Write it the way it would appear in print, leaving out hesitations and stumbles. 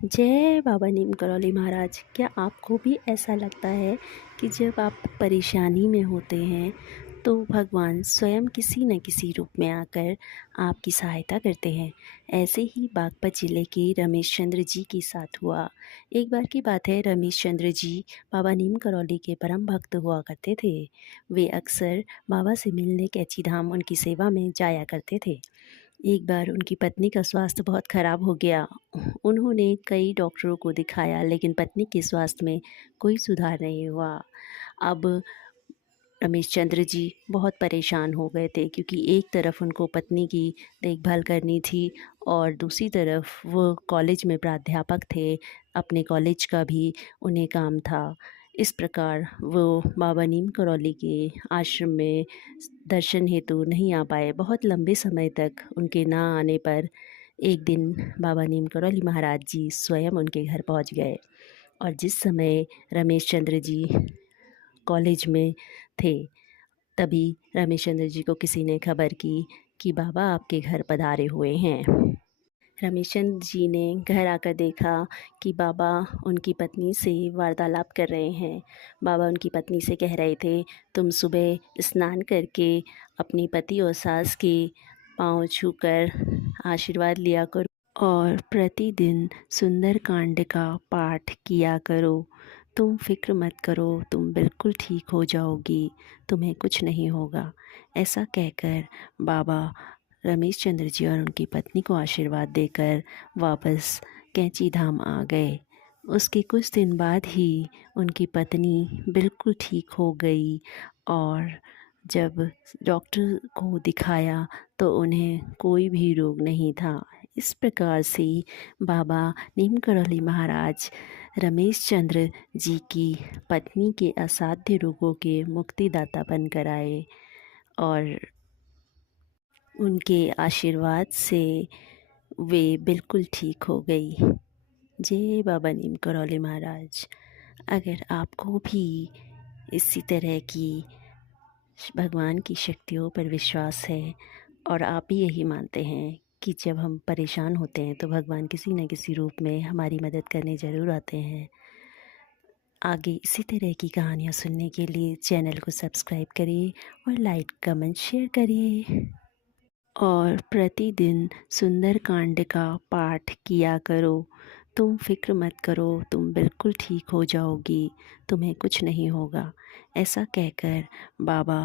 जय बाबा नीम करौली महाराज। क्या आपको भी ऐसा लगता है कि जब आप परेशानी में होते हैं तो भगवान स्वयं किसी न किसी रूप में आकर आपकी सहायता करते हैं? ऐसे ही बागपत ज़िले के रमेश चंद्र जी के साथ हुआ। एक बार की बात है, रमेश चंद्र जी बाबा नीम करौली के परम भक्त हुआ करते थे। वे अक्सर बाबा से मिलने कैंची धाम उनकी सेवा में जाया करते थे। एक बार उनकी पत्नी का स्वास्थ्य बहुत ख़राब हो गया। उन्होंने कई डॉक्टरों को दिखाया, लेकिन पत्नी के स्वास्थ्य में कोई सुधार नहीं हुआ। अब रमेश चंद्र जी बहुत परेशान हो गए थे, क्योंकि एक तरफ उनको पत्नी की देखभाल करनी थी और दूसरी तरफ वो कॉलेज में प्राध्यापक थे। अपने कॉलेज का भी उन्हें काम था। इस प्रकार वो बाबा नीम करौली के आश्रम में दर्शन हेतु नहीं आ पाए। बहुत लंबे समय तक उनके ना आने पर एक दिन बाबा नीम करौली महाराज जी स्वयं उनके घर पहुंच गए। और जिस समय रमेश चंद्र जी कॉलेज में थे, तभी रमेश चंद्र जी को किसी ने खबर की कि बाबा आपके घर पधारे हुए हैं। रमेश चंद्र जी ने घर आकर देखा कि बाबा उनकी पत्नी से वार्तालाप कर रहे हैं। बाबा उनकी पत्नी से कह रहे थे, तुम सुबह स्नान करके अपनी पति और सास के पाँव छूकर आशीर्वाद लिया करो और प्रतिदिन सुंदर कांड का पाठ किया करो। तुम फिक्र मत करो, तुम बिल्कुल ठीक हो जाओगी, तुम्हें कुछ नहीं होगा। ऐसा कहकर बाबा रमेश चंद्र जी और उनकी पत्नी को आशीर्वाद देकर वापस कैंची धाम आ गए। उसके कुछ दिन बाद ही उनकी पत्नी बिल्कुल ठीक हो गई और जब डॉक्टर को दिखाया तो उन्हें कोई भी रोग नहीं था। इस प्रकार से बाबा नीम करौली महाराज रमेश चंद्र जी की पत्नी के असाध्य रोगों के मुक्तिदाता बनकर आए और उनके आशीर्वाद से वे बिल्कुल ठीक हो गई। जय बाबा नीम करौली महाराज। अगर आपको भी इसी तरह की भगवान की शक्तियों पर विश्वास है और आप भी यही मानते हैं कि जब हम परेशान होते हैं तो भगवान किसी न किसी रूप में हमारी मदद करने ज़रूर आते हैं, आगे इसी तरह की कहानियाँ सुनने के लिए चैनल को सब्सक्राइब करिए और लाइक कमेंट शेयर करिए और प्रतिदिन सुंदर कांड का पाठ किया करो। तुम फिक्र मत करो, तुम बिल्कुल ठीक हो जाओगी, तुम्हें कुछ नहीं होगा। ऐसा कहकर बाबा